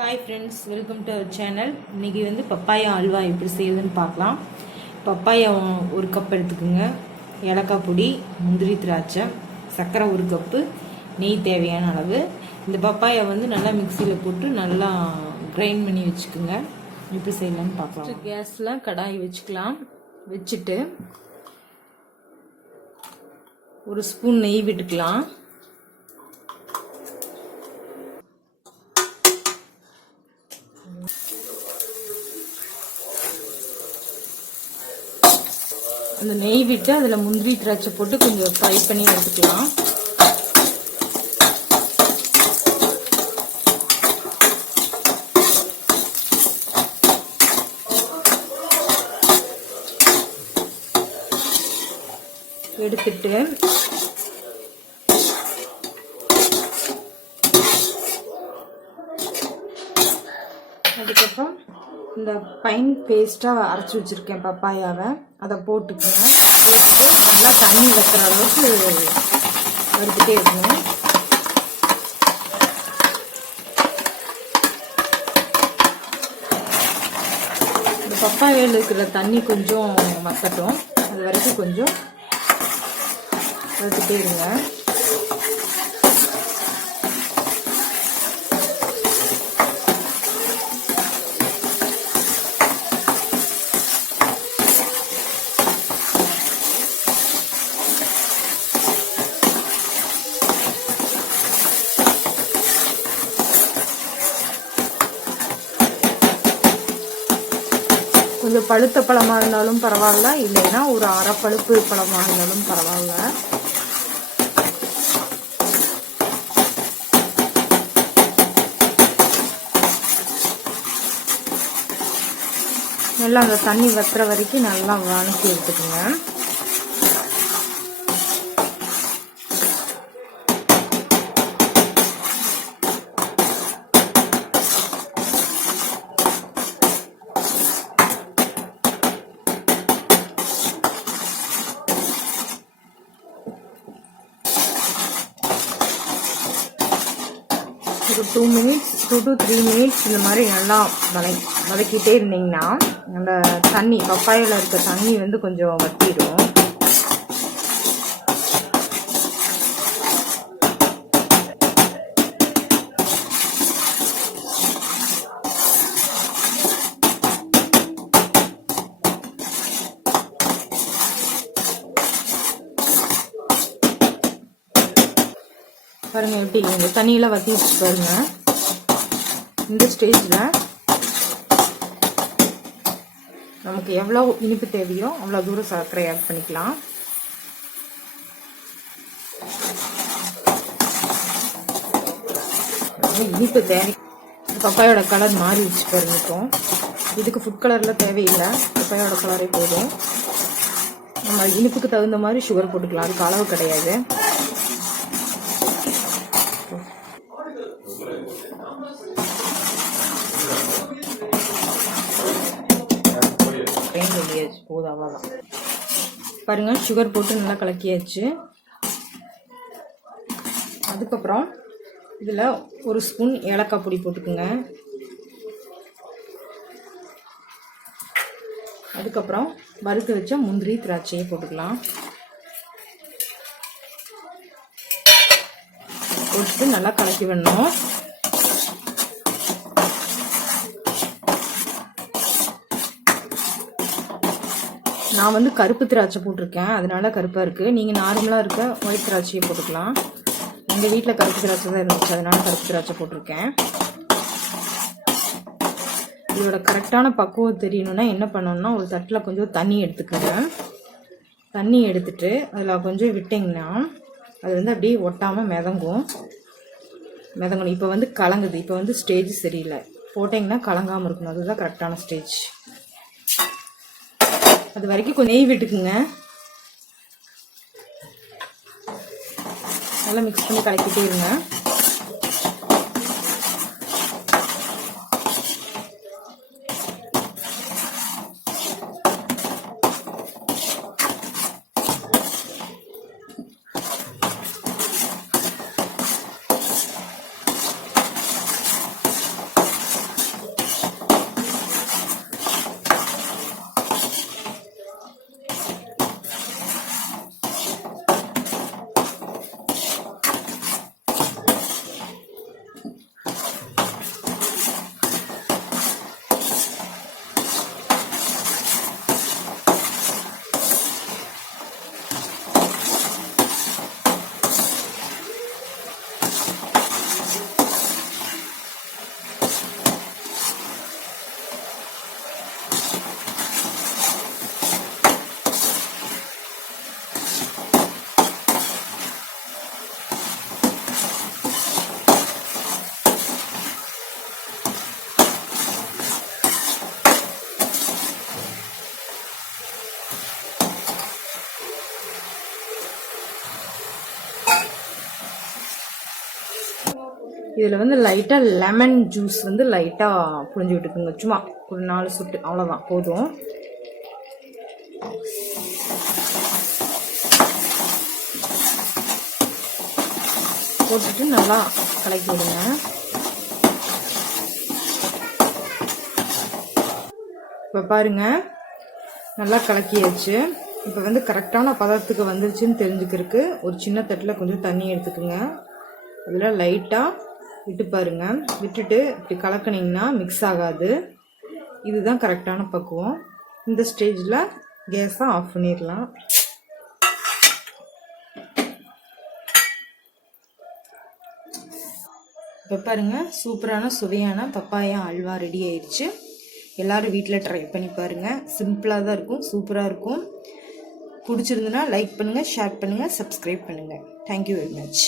Hi friends, welcome to our channel. இன்னைக்கு வந்து papaya halwa எப்படி செய்யறதுன்னு பார்க்கலாம். பப்பாயா ஒரு கப் எடுத்துக்கோங்க. ஏலக்காய் பொடி, முந்திரி திராட்சை, சர்க்கரை ஒரு கப்பு, நெய் தேவையான அளவு. இந்த பப்பாயா வந்து நல்லா மிக்ஸியில் போட்டு நல்லா கிரைண்ட் பண்ணி வச்சுக்கோங்க. எப்படி செய்யலாம்னு பார்க்கலாம். கேஸில் கடாய் வச்சுக்கலாம். வச்சுட்டு ஒரு ஸ்பூன் நெய் விட்டுக்கலாம். அந்த நெய் விட்டு அதில் முந்திரி திராட்சை போட்டு கொஞ்சம் ஃப்ரை பண்ணி எடுத்துக்கலாம். எடுத்துட்டு அதுக்கப்புறம் இந்த பைன் பேஸ்ட்டாக அரைச்சி வச்சுருக்கேன் பப்பாயாவை, அதை போட்டுக்கோங்க. போட்டுட்டு நல்லா தண்ணி வைக்கிற அளவுக்கு வறுத்துட்டே இருக்கணும். இந்த பப்பாயாவில் இருக்கிற தண்ணி கொஞ்சம் மத்தட்டும், அது வரைக்கும் கொஞ்சம் வறுத்துட்டே இருங்க. கொஞ்சம் பழுத்த பழமாக இருந்தாலும் பரவாயில்ல, இல்லைன்னா ஒரு அரை பழுப்பு பழமாக இருந்தாலும் பரவாயில்ல. நல்லா அந்த தண்ணி வத்துற வரைக்கும் நல்லா வதக்கி எடுத்துக்கோங்க. ஒரு 2 to 3 மினிட்ஸ் இந்த மாதிரி நல்லா வதக்கிட்டே இருந்தீங்கன்னா அந்த தண்ணி பப்பாயில் இருக்க தண்ணி வந்து கொஞ்சம் வத்திடும். பாருங்க எப்படி இந்த தண்ணியெல்லாம் வத்தி வச்சு பாருங்க. இந்த ஸ்டேஜில் நமக்கு எவ்வளோ இனிப்பு தேவையோ அவ்வளோ தூரம் சர்க்கரை ஆட் பண்ணிக்கலாம். இனிப்பு தேவை. பப்பாயோட கலர் மாறி வச்சு பாருங்க. இப்போ இதுக்கு ஃபுட் கலரில் தேவையில்லை, பப்பாயோட கலரே போதும். நம்ம இனிப்புக்கு தகுந்த மாதிரி சுகர் போட்டுக்கலாம், அதுக்கு அளவு கிடையாது. போதும், அவ்வளோதான். பாருங்க, சுகர் போட்டு நல்லா கலக்கியாச்சு. அதுக்கப்புறம் இதில் ஒரு ஸ்பூன் ஏலக்காய் பொடி போட்டுக்குங்க. அதுக்கப்புறம் வறுத்து வச்ச முந்திரி திராட்சையை போட்டுக்கலாம். போட்டு நல்லா கலக்கி விடணும். நான் வந்து கருப்பு திராட்சை போட்டிருக்கேன், அதனால கருப்பாக இருக்குது. நீங்கள் நார்மலாக இருக்க ஒயிட் திராட்சையை போட்டுக்கலாம். எங்கள் வீட்டில் கருப்பு திராட்சை தான் இருந்துச்சு, அதனால கருப்பு திராட்சை போட்டிருக்கேன். இதோட கரெக்டான பக்குவம் தெரியணும்னா என்ன பண்ணணும்னா, ஒரு தட்டில் கொஞ்சம் தண்ணி எடுத்துக்கோங்க. தண்ணி எடுத்துட்டு அதில் கொஞ்சம் விட்டிங்கன்னா அது வந்து அப்படியே ஒட்டாமல் மிதங்கணும். இப்போ வந்து கலங்குது. இப்போ வந்து ஸ்டேஜ் சரியில்லை. போட்டிங்கன்னா கலங்காமல் இருக்கணும், அதுதான் கரெக்டான ஸ்டேஜ். அது வரைக்கும் கொஞ்சம் நெய் விட்டுக்குங்க. நல்லா மிக்ஸ் பண்ணி கலக்கிட்டே இருங்க. இதில் வந்து லைட்டாக லெமன் ஜூஸ் வந்து லைட்டாக புழிஞ்சு விட்டுக்குங்க. சும்மா ஒரு 4 சொட்டு, அவ்வளோதான் போதும். போட்டுட்டு நல்லா கலக்கி விடுங்க. இப்போ பாருங்க, நல்லா கலக்கியாச்சு. இப்போ வந்து கரெக்டான பதத்துக்கு வந்துருச்சுன்னு தெரிஞ்சுக்கிறதுக்கு ஒரு சின்ன தட்டில் கொஞ்சம் தண்ணி எடுத்துக்குங்க. அதில் லைட்டாக விட்டு பாருங்க. விட்டுட்டு இப்படி கலக்கினீங்கன்னா மிக்ஸ் ஆகாது. இதுதான் கரெக்டான பக்குவம். இந்த ஸ்டேஜில் கேஸை ஆஃப் பண்ணிடலாம். இப்போ பாருங்க, சூப்பரான சுவையான பப்பாயா அல்வா ரெடி ஆயிடுச்சு. எல்லாரும் வீட்டில் ட்ரை பண்ணி பாருங்கள். சிம்பிளாக தான் இருக்கும், சூப்பராக இருக்கும். பிடிச்சிருந்துன்னா லைக் பண்ணுங்கள், ஷேர் பண்ணுங்கள், சப்ஸ்கிரைப் பண்ணுங்கள். Thank you very much.